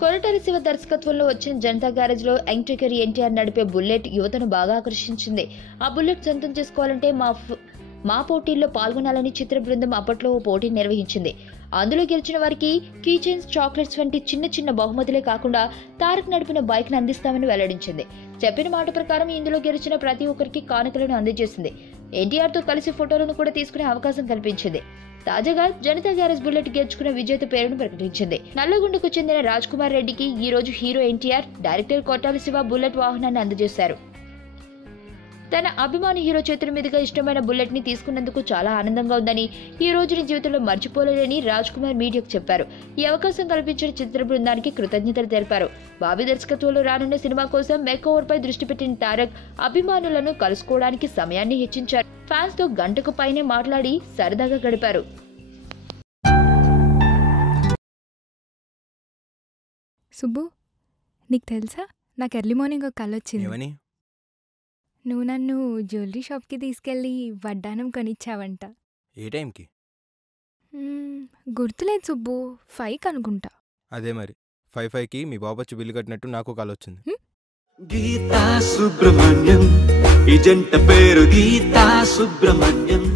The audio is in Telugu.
కొరటాల శివ దర్శకత్వంలో వచ్చిన జనతా గ్యారేజ్ లో యంగ్ టేకర్ ఎన్టీఆర్ నడిపే బుల్లెట్ యువతను బాగా ఆకర్షించింది. ఆ బుల్లెట్ సొంతం చేసుకోవాలంటే మా పోటీల్లో పాల్గొనాలని చిత్ర బృందం అప్పట్లో ఓ పోటీ నిర్వహించింది. అందులో గెలిచిన వారికి కీ చైన్స్, చాక్లెట్స్ వంటి చిన్న చిన్న బహుమతులే కాకుండా తారక్ నడిపిన బైక్ ను అందిస్తామని వెల్లడించింది. చెప్పిన మాట ప్రకారం ఇందులో గెలిచిన ప్రతి ఒక్కరికి కానుకలను అందజేసింది. ఎన్టీఆర్ తో కలిసి ఫోటోలను కూడా తీసుకునే అవకాశం కల్పించింది. తాజాగా జనతా గ్యారేజ్ బుల్లెట్ గెలుచుకున్న విజేత పేరును ప్రకటించింది. నల్లగొండకు చెందిన రాజ్ కుమార్ రెడ్డికి ఈ రోజు hero NTR, director Koratala Shiva bullet వాహనాన్ని అందజేశారు. తన అభిమాని హీరో చేతుల మీదుగా ఇష్టమైన బుల్లెట్ ని తీసుకున్నందుకు చాలా ఆనందంగా ఉందని, ఈ రోజుని జీవితంలో మర్చిపోలేదని రాజ్ కుమార్ మీడియాకు చెప్పారు. ఈ అవకాశం కల్పించిన చిత్ర బృందానికి కృతజ్ఞతలు తెలిపారు. బాబీ దర్శకత్వంలో రానున్న సినిమా కోసం మేకోవర్ పై దృష్టి పెట్టిన తారక్ అభిమానులను కలుసుకోవడానికి సమయాన్ని హెచ్చించారు. ఫ్యాన్స్ తో గంటకు పైనే మాట్లాడి సరదాగా గడిపారు. సుబ్బు, నీకు తెలుసా, నాకు ఎర్లీ మార్నింగ్ ఒక కల వచ్చింది. నువ్వు నన్ను జ్యువెలరీ షాప్కి తీసుకెళ్ళి వడ్డానం కొనిచ్చావంట. ఏ టైంకి? గుర్తులేదు సుబ్బు, 5 అనుకుంటా. అదే మరి 5:05కి మీ బాబు వచ్చి బిల్లు కట్టినట్టు నాకు కాల్ వచ్చింది. గీతా సుబ్రహ్మణ్యం, ఈ జంట పేరు గీతా సుబ్రహ్మణ్యం.